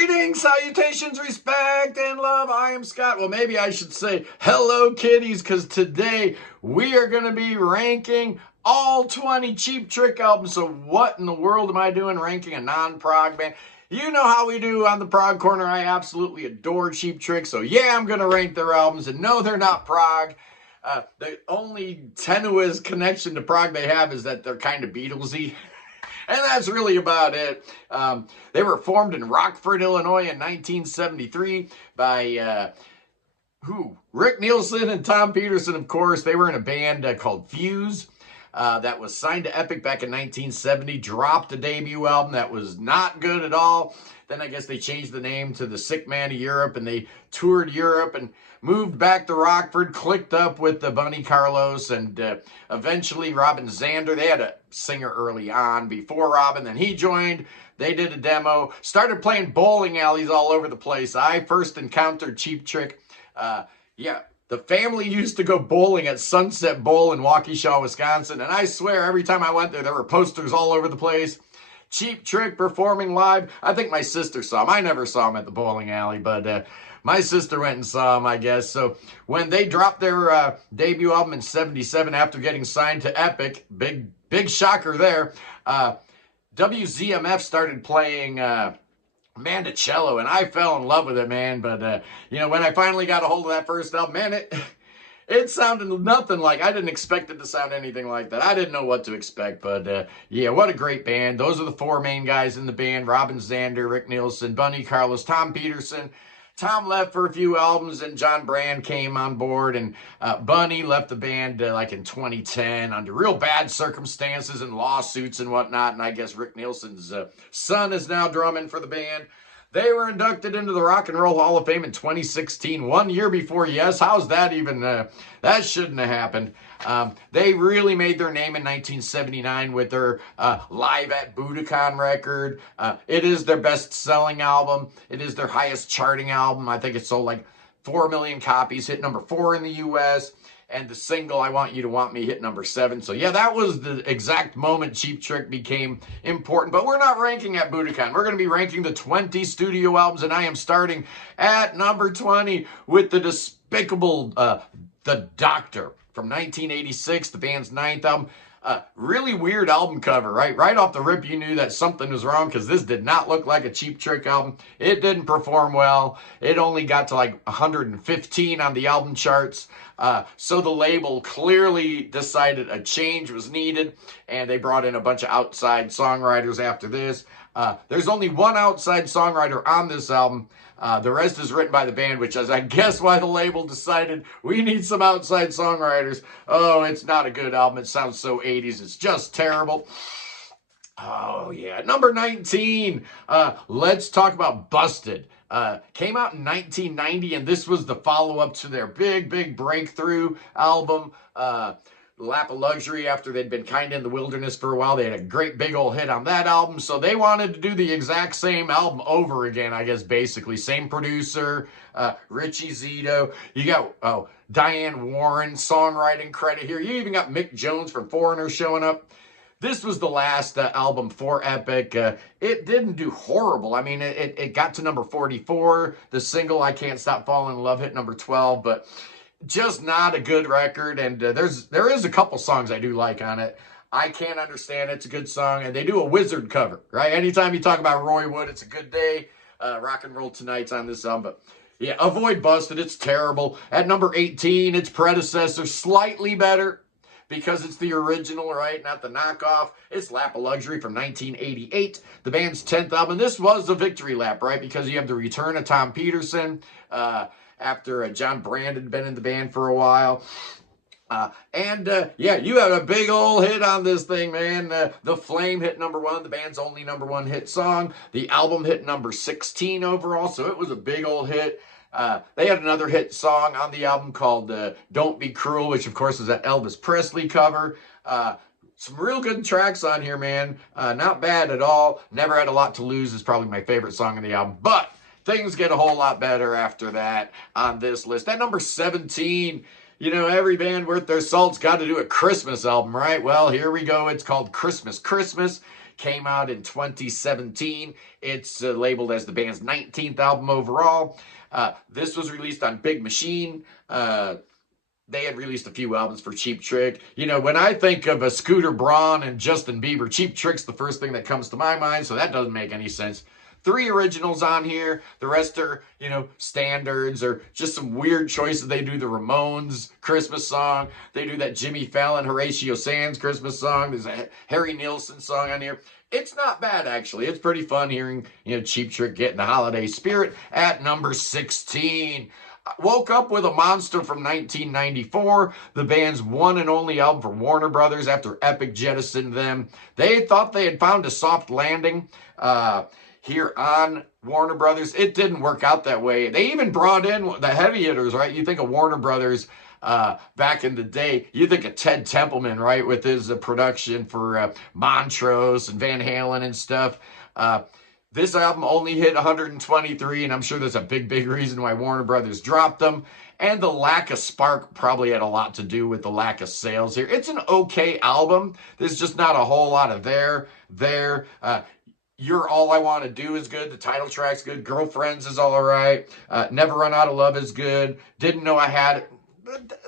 Greetings, salutations, respect, and love. I am Scott. Well, maybe I should say hello, kiddies, because today we are going to be ranking all 20 Cheap Trick albums. So what in the world am I doing ranking a non-prog band? You know how we do on the Prog Corner. I absolutely adore Cheap Trick. So yeah, I'm going to rank their albums. And no, they're not prog. The only tenuous connection to prog they have is that they're kind of Beatlesy. And that's really about it. They were formed in Rockford, Illinois in 1973 by Rick Nielsen and Tom Peterson, of course. They were in a band called Fuse that was signed to Epic back in 1970, dropped a debut album that was not good at all. Then I guess they changed the name to the Sick Man of Europe, and they toured Europe and moved back to Rockford, clicked up with Bunny Carlos, and eventually Robin Zander. They had a singer early on before Robin, then he joined. They did a demo, started playing bowling alleys all over the place. I first encountered Cheap Trick. The family used to go bowling at Sunset Bowl in Waukesha, Wisconsin, and I swear every time I went there were posters all over the place. Cheap Trick performing live. I think my sister saw him. I never saw him at the bowling alley, but my sister went and saw him, I guess. So when they dropped their debut album in 77 after getting signed to Epic, big shocker there, WZMF started playing Mandocello, and I fell in love with it, man. But, when I finally got a hold of that first album, man, it sounded nothing like, I didn't expect it to sound anything like that. I didn't know what to expect, but what a great band. Those are the four main guys in the band: Robin Zander, Rick Nielsen, Bunny Carlos, Tom Peterson. Tom left for a few albums, and John Brand came on board, and Bunny left the band like in 2010 under real bad circumstances and lawsuits and whatnot, and I guess Rick Nielsen's son is now drumming for the band. They were inducted into the Rock and Roll Hall of Fame in 2016, 1 year before Yes. How's that even? That shouldn't have happened. They really made their name in 1979 with their Live at Budokan record. It is their best-selling album. It is their highest charting album. I think it sold like 4 million copies, hit number 4 in the U.S., and the single I Want You to Want Me hit number 7. So yeah, that was the exact moment Cheap Trick became important. But we're not ranking at Budokan. We're going to be ranking the 20 studio albums, and I am starting at number 20 with the despicable The Doctor from 1986, the band's 9th album. Really weird album cover, right? Right off the rip, you knew that something was wrong because this did not look like a Cheap Trick album. It didn't perform well. It only got to like 115 on the album charts. So the label clearly decided a change was needed, and they brought in a bunch of outside songwriters after this. There's only one outside songwriter on this album. The rest is written by the band, which is, I guess, why the label decided we need some outside songwriters. Oh, it's not a good album. It sounds so 80s. It's just terrible. Oh, yeah. Number 19. Let's talk about Busted. Came out in 1990, and this was the follow-up to their big breakthrough album, Lap of Luxury. After they'd been kind of in the wilderness for a while, they had a great big old hit on that album, so they wanted to do the exact same album over again, I guess, basically. Same producer, Richie Zito. You got Diane Warren, songwriting credit here. You even got Mick Jones from Foreigner showing up. This was the last album for Epic. It didn't do horrible. I mean, it got to number 44. The single, I Can't Stop Falling in Love, hit number 12, but just not a good record. And there is a couple songs I do like on it. I Can't Understand It's a good song, and they do a Wizard cover, right? Anytime you talk about Roy Wood, It's a Good Day. Rock and Roll Tonight's on this album, but yeah, avoid Busted. It's terrible. At number 18, its predecessor, slightly better, because it's the original, right? Not the knockoff. It's Lap of Luxury from 1988, the band's 10th album. This was a victory lap, right? Because you have the return of Tom Peterson after John Brand had been in the band for a while. You had a big old hit on this thing, man. The Flame hit number 1, the band's only number 1 hit song. The album hit number 16 overall, so it was a big old hit. They had another hit song on the album called Don't Be Cruel, which of course is that Elvis Presley cover. Some real good tracks on here, man. Not bad at all. Never Had a Lot to Lose is probably my favorite song on the album, but things get a whole lot better after that on this list. At number 17, every band worth their salt's got to do a Christmas album, right? Well, here we go. It's called Christmas. came out in 2017. It's labeled as the band's 19th album overall. This was released on Big Machine. They had released a few albums for Cheap Trick. You know, when I think of a Scooter Braun and Justin Bieber, Cheap Trick's the first thing that comes to my mind, so that doesn't make any sense. 3 originals on here. The rest are, you know, standards or just some weird choices. They do the Ramones Christmas song. They do that Jimmy Fallon, Horatio Sands Christmas song. There's a Harry Nilsson song on here. It's not bad, actually. It's pretty fun hearing, you know, Cheap Trick get in the holiday spirit. At number 16, Woke Up with a Monster from 1994, the band's one and only album for Warner Brothers after Epic jettisoned them. They thought they had found a soft landing here on Warner Brothers. It didn't work out that way. They even brought in the heavy hitters, right? You think of Warner Brothers back in the day, you think of Ted Templeman, right, with his production for Montrose and Van Halen and stuff. This album only hit 123, and I'm sure there's a big reason why Warner Brothers dropped them. And the lack of spark probably had a lot to do with the lack of sales here. It's an okay album. There's just not a whole lot of there. You're All I Want to Do is good. The title track's good. Girlfriends is all right. Never Run Out of Love is good. Didn't Know I Had It.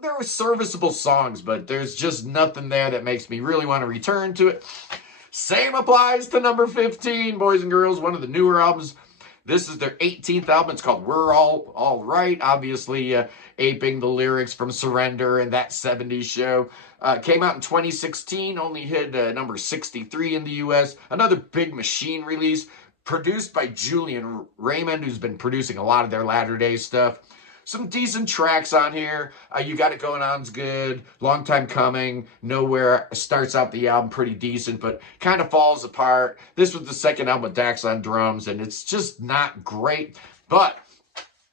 There were serviceable songs, but there's just nothing there that makes me really want to return to it. Same applies to number 15, boys and girls, one of the newer albums. This is their 18th album. It's called We're All Right, obviously aping the lyrics from Surrender and That 70s Show. Came out in 2016, only hit number 63 in the U.S. Another Big Machine release, produced by Julian Raymond, who's been producing a lot of their latter-day stuff. Some decent tracks on here. You Got It Going On's good. Long Time Coming. Nowhere starts out the album pretty decent, but kind of falls apart. This was the second album with Dax on drums, and it's just not great. But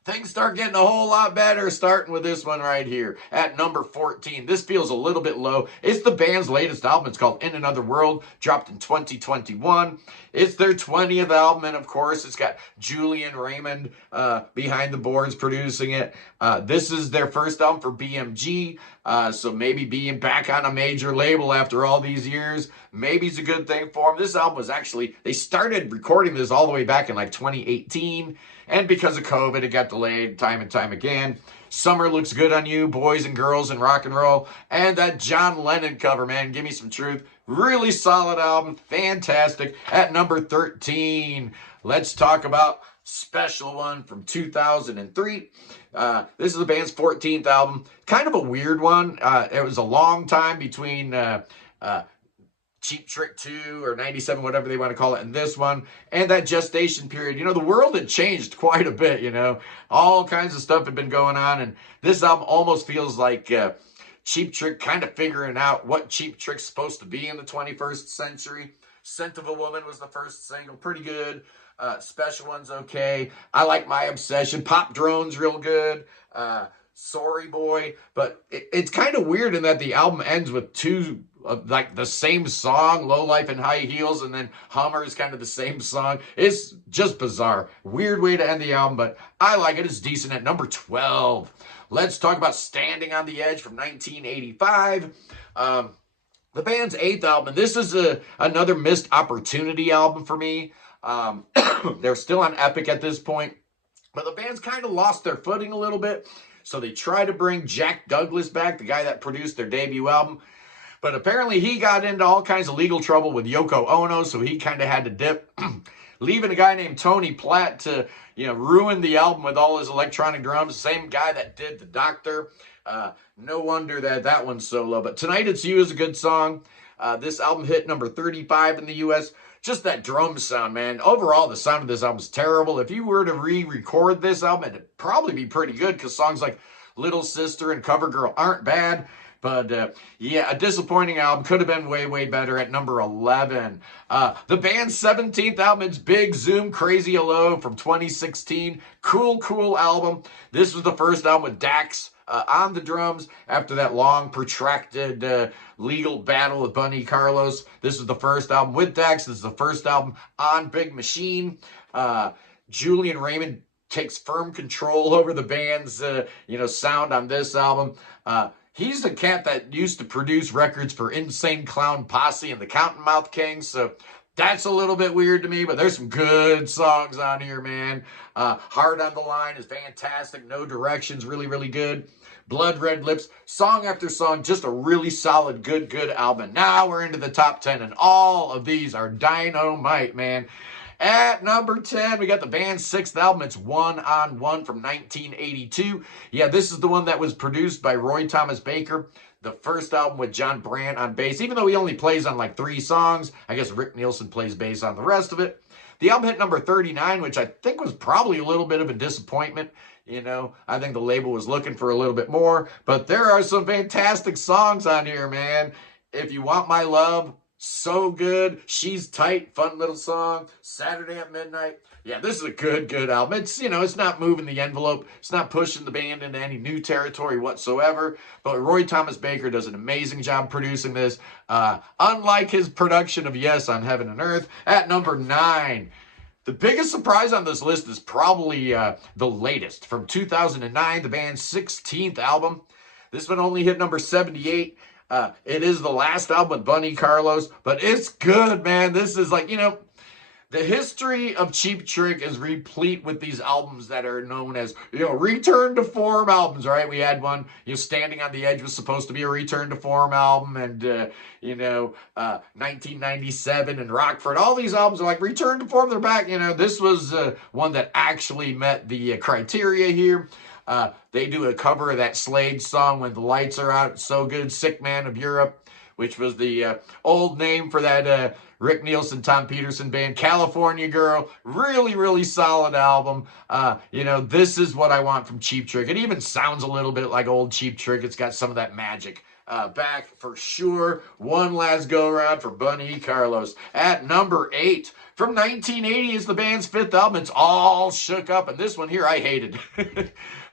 things start getting a whole lot better, starting with this one right here at number 14. This feels a little bit low. It's the band's latest album. It's called In Another World, dropped in 2021. It's their 20th album, and of course, it's got Julian Raymond behind the boards producing it. This is their first album for BMG, so maybe being back on a major label after all these years, maybe it's a good thing for them. This album was actually, they started recording this all the way back in like 2018, and because of COVID, it got delayed time and time again. Summer Looks Good on You, Boys and Girls and Rock and Roll, and that John Lennon cover, man, Give Me Some Truth. Really solid album, fantastic. At number 13, let's talk about Special One from 2003. This is the band's 14th album. Kind of a weird one. It was a long time between Cheap Trick 2 or 97, whatever they want to call it, and this one, and that gestation period. You know, the world had changed quite a bit, you know. All kinds of stuff had been going on, and this album almost feels like Cheap Trick kind of figuring out what Cheap Trick's supposed to be in the 21st century. Scent of a Woman was the first single. Pretty good. Special One's okay. I like My Obsession. Pop Drone's real good. Sorry Boy. But it's kind of weird in that the album ends with two like the same song, Low Life and High Heels, and then Hummer is kind of the same song. It's just bizarre. Weird way to end the album, but I like it. It's decent. At number 12, let's talk about Standing on the Edge from 1985. The band's 8th album, and this is another missed opportunity album for me. They're still on Epic at this point, but the band's kind of lost their footing a little bit, so they try to bring Jack Douglas back, the guy that produced their debut album. But apparently he got into all kinds of legal trouble with Yoko Ono, so he kind of had to dip, leaving a guy named Tony Platt to, you know, ruin the album with all his electronic drums. Same guy that did The Doctor. No wonder that one's so low. But Tonight It's You is a good song. This album hit number 35 in the U.S. Just that drum sound, man. Overall, the sound of this album is terrible. If you were to re-record this album, it'd probably be pretty good because songs like Little Sister and Cover Girl aren't bad. But, yeah, a disappointing album. Could have been way better at number 11. The band's 17th album, it's Big Zoom Crazy Hello from 2016. Cool album. This was the first album with Dax on the drums after that long, protracted legal battle with Bunny Carlos. This is the first album with Dax. This is the first album on Big Machine. Julian Raymond takes firm control over the band's, sound on this album. He's the cat that used to produce records for Insane Clown Posse and the Cottonmouth Kings, so That's a little bit weird to me, but there's some good songs on here, man. Hard on the Line is fantastic. No Direction's really, really good. Blood Red Lips, song after song, just a really solid, good album. Now we're into the top 10, and all of these are dynamite, man. At number 10, we got the band's sixth album. It's One on One from 1982. Yeah, this is the one that was produced by Roy Thomas Baker. The first album with John Brandt on bass, even though he only plays on like 3 songs. I guess Rick Nielsen plays bass on the rest of it. The album hit number 39, which I think was probably a little bit of a disappointment. You know, I think the label was looking for a little bit more. But there are some fantastic songs on here, man. If You Want My Love, so good. She's Tight, fun little song. Saturday at Midnight. Yeah, this is a good album. It's, you know, it's not moving the envelope. It's not pushing the band into any new territory whatsoever. But Roy Thomas Baker does an amazing job producing this. Unlike his production of Yes on Heaven and Earth. At number 9, the biggest surprise on this list is probably the latest. From 2009, the band's 16th album. This one only hit number 78. It is the last album with Bunny Carlos, but it's good, man. This is like, you know, the history of Cheap Trick is replete with these albums that are known as, you know, return to form albums, right? We had one, you know, Standing on the Edge was supposed to be a return to form album, and, 1997 and Rockford. All these albums are like, return to form, they're back. You know, this was one that actually met the criteria here. They do a cover of that Slade song, When the Lights Are Out. It's so good, Sick Man of Europe, which was the old name for that Rick Nielsen, Tom Peterson band. California Girl, really solid album. This is what I want from Cheap Trick. It even sounds a little bit like old Cheap Trick. It's got some of that magic back for sure. One last go around for Bunny Carlos. At number 8, from 1980 is the band's 5th album. It's All Shook Up, and this one here I hated.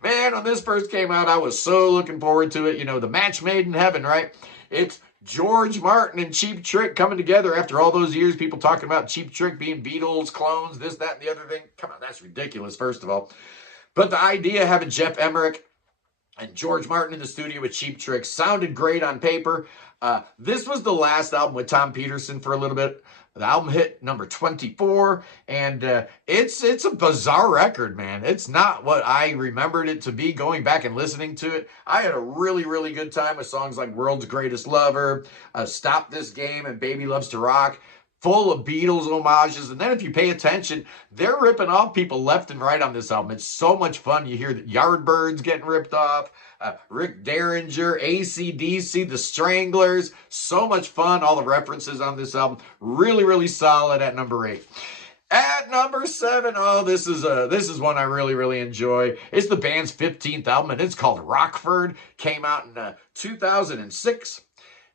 Man, when this first came out, I was so looking forward to it. You know, the match made in heaven, right? It's George Martin and Cheap Trick coming together after all those years. People talking about Cheap Trick being Beatles clones, this, that, and the other thing. Come on, that's ridiculous, first of all. But the idea of having Jeff Emmerich and George Martin in the studio with Cheap Trick sounded great on paper. This was the last album with Tom Peterson for a little bit. The album hit number 24, and it's a bizarre record, man. It's not what I remembered it to be going back and listening to it. I had a really good time with songs like World's Greatest Lover, Stop This Game, and Baby Loves to Rock. Full of Beatles homages, and then if you pay attention, they're ripping off people left and right on this album. It's so much fun. You hear the Yardbirds getting ripped off, Rick Derringer, AC/DC, The Stranglers. So much fun. All the references on this album, really solid. At number 8. At number 7, this is one I really enjoy. It's the band's 15th album, and it's called Rockford. Came out in 2006.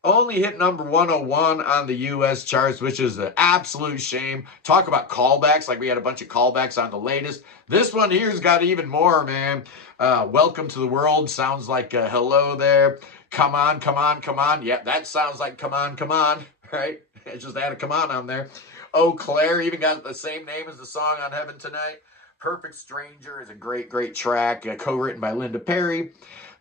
Only hit number 101 on the U.S. charts, which is an absolute shame. Talk about callbacks, like we had a bunch of callbacks on the latest. This one here's got even more, man. Welcome to the World sounds like hello there. Come on. Yeah, that sounds like come on, right? It just had a come on there. Oh, Claire even got the same name as the song on Heaven Tonight. Perfect Stranger is a great track, co-written by Linda Perry.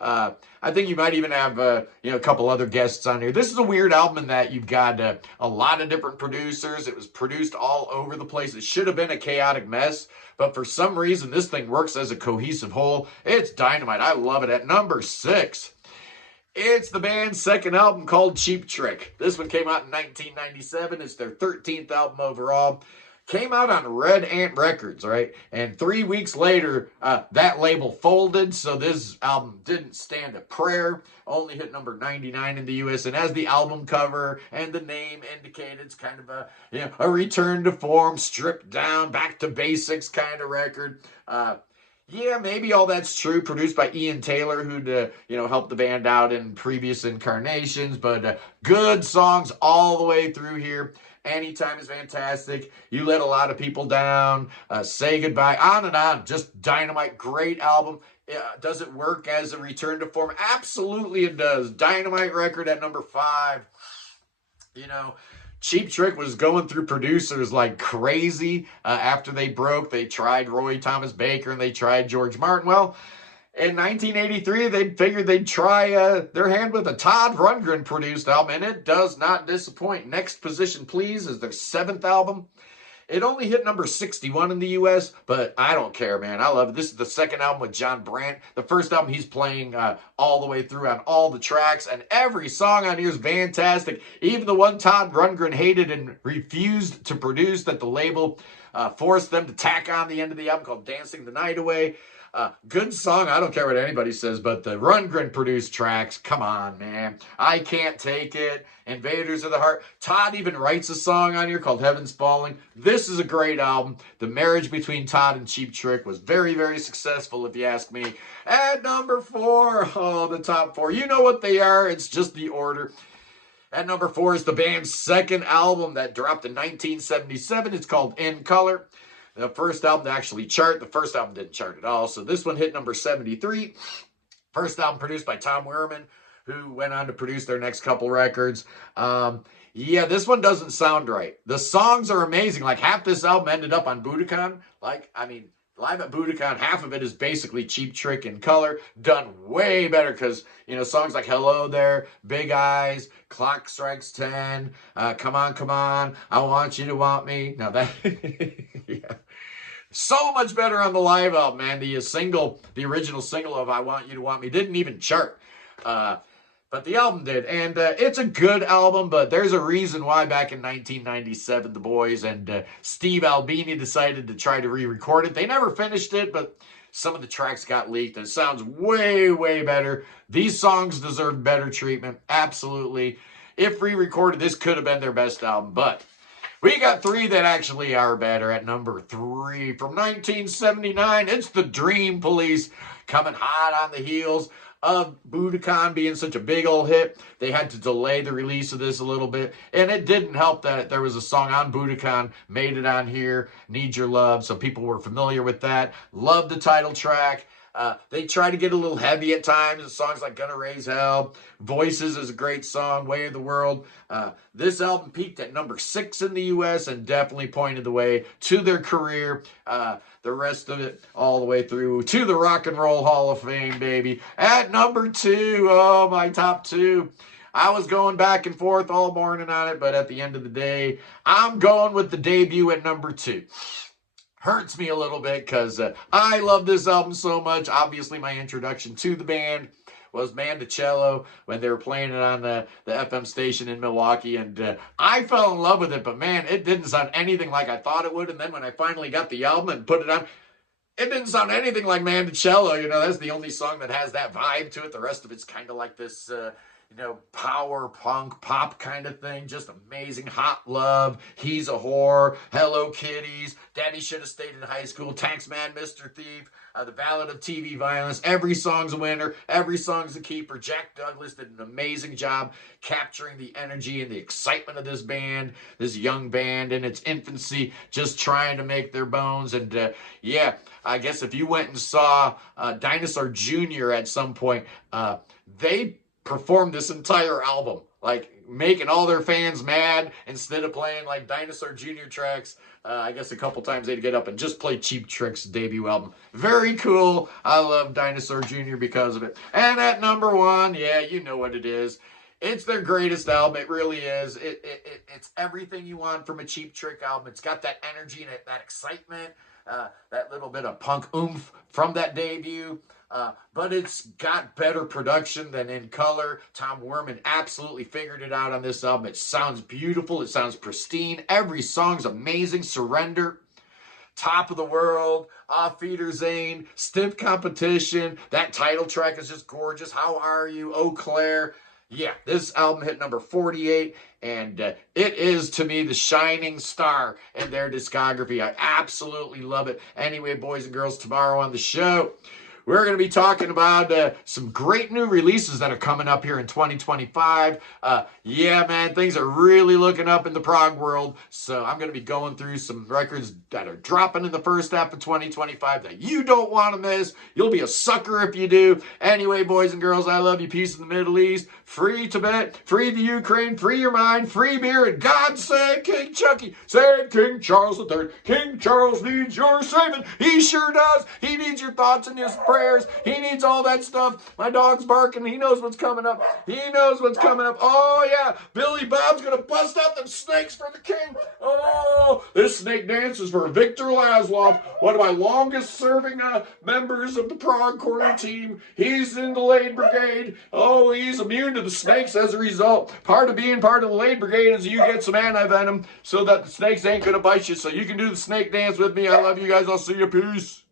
I think you might even have a couple other guests on here. This is a weird album in that you've got a lot of different producers. It was produced all over the place. It should have been a chaotic mess, but for some reason this thing works as a cohesive whole. It's dynamite. I love it. At number 6, it's the band's second album called Cheap Trick. This one came out in 1997. It's their 13th album overall. Came out on Red Ant Records, right? And 3 weeks later, that label folded, so this album didn't stand a prayer. Only hit number 99 in the U.S. And as the album cover and the name indicate, it's kind of a return to form, stripped down, back to basics kind of record. Yeah, maybe all that's true. Produced by Ian Taylor, who'd helped the band out in previous incarnations, but good songs all the way through here. Anytime is fantastic. You let a lot of people down. Say goodbye. On and on. Just dynamite. Great album. Does it work as a return to form? Absolutely it does. Dynamite record at number 5. Cheap Trick was going through producers like crazy after they broke. They tried Roy Thomas Baker and they tried George Martin. Well, In 1983, they figured they'd try their hand with a Todd Rundgren produced album, and it does not disappoint. Next Position Please is their 7th album. It only hit number 61 in the U.S., but I don't care, man. I love it. This is the 2nd album with John Brandt. The 1st album, he's playing all the way through on all the tracks, and every song on here is fantastic. Even the one Todd Rundgren hated and refused to produce that the label forced them to tack on the end of the album, called Dancing the Night Away. Good song. I don't care what anybody says, but the Rundgren produced tracks, come on, man. I Can't Take It, Invaders of the Heart. Todd even writes a song on here called Heaven's Falling. This is a great album. The marriage between Todd and Cheap Trick was very, very successful, if you ask me. At number 4, oh, the top 4. You know what they are. It's just the order. At number 4 is the band's 2nd album that dropped in 1977. It's called In Color. The 1st album to actually chart. The 1st album didn't chart at all. So this one hit number 73. 1st album produced by Tom Werman, who went on to produce their next couple records. Yeah, this one doesn't sound right. The songs are amazing. Like, half this album ended up on Budokan. Live at Budokan, half of it is basically Cheap Trick In Color, done way better because, songs like Hello There, Big Eyes, Clock Strikes 10, Come On, Come On, I Want You to Want Me. Now that, yeah. So much better on the live album, man. The original single of I Want You to Want Me didn't even chart. But the album did, and it's a good album, but there's a reason why back in 1997 the boys and Steve Albini decided to try to re-record it. They never finished it, but some of the tracks got leaked, and it sounds way, way better. These songs deserve better treatment, absolutely. If re-recorded, this could have been their best album, but we got 3 that actually are better. At number 3, from 1979, it's the Dream Police, coming hot on the heels of Budokan being such a big old hit. They had to delay the release of this a little bit, and it didn't help that there was a song on Budokan, made it on here, Need Your Love, so people were familiar with that. Love the title track. They try to get a little heavy at times. Songs like Gonna Raise Hell, Voices is a great song, Way of the World. This album peaked at number 6 in the U.S. and definitely pointed the way to their career. The rest of it all the way through to the Rock and Roll Hall of Fame, baby. At number 2, oh, my top 2. I was going back and forth all morning on it, but at the end of the day, I'm going with the debut at number 2. Hurts me a little bit because I love this album so much. Obviously, my introduction to the band was Mandocello when they were playing it on the FM station in Milwaukee, and I fell in love with it, but man, it didn't sound anything like I thought it would, and then when I finally got the album and put it on, it didn't sound anything like Mandocello. That's the only song that has that vibe to it. The rest of it's kind of like this power punk pop kind of thing. Just amazing. Hot Love, He's a Whore, Hello Kitties, Daddy Should Have Stayed in High School, Taxman, Mr. Thief, The Ballad of TV Violence. Every song's a winner. Every song's a keeper. Jack Douglas did an amazing job capturing the energy and the excitement of this band, this young band in its infancy, just trying to make their bones. And yeah, I guess if you went and saw Dinosaur Jr. at some point, they performed this entire album, like making all their fans mad instead of playing like Dinosaur Jr. tracks. I guess a couple times they'd get up and just play Cheap Trick's debut album. Very cool. I love Dinosaur Jr. because of it. And at number 1, yeah, you know what it is. It's their greatest album. It really is. It's everything you want from a Cheap Trick album. It's got that energy and that excitement, that little bit of punk oomph from that debut. But it's got better production than In Color. Tom Werman absolutely figured it out on this album. It sounds beautiful. It sounds pristine. Every song's amazing. Surrender, Top of the World, Auf Wiedersehen, Stiff Competition. That title track is just gorgeous. How Are You, Eau Claire. Yeah, this album hit number 48, and it is, to me, the shining star in their discography. I absolutely love it. Anyway, boys and girls, tomorrow on the show, we're going to be talking about some great new releases that are coming up here in 2025. Yeah, man, things are really looking up in the prog world. So I'm going to be going through some records that are dropping in the first half of 2025 that you don't want to miss. You'll be a sucker if you do. Anyway, boys and girls, I love you. Peace in the Middle East. Free Tibet. Free the Ukraine. Free your mind. Free beer. And God save King Chucky. Save King Charles III. King Charles needs your saving. He sure does. He needs your thoughts and his prayers. prayers. He needs all that stuff. My dog's barking. He knows what's coming up. He knows what's coming up. Oh, yeah. Billy Bob's going to bust out them snakes for the king. Oh, this snake dance is for Victor Laszlo, one of my longest serving members of the Prog Corner team. He's in the Lade Brigade. Oh, he's immune to the snakes as a result. Part of being part of the Lade Brigade is you get some anti-venom so that the snakes ain't going to bite you. So you can do the snake dance with me. I love you guys. I'll see you. Peace.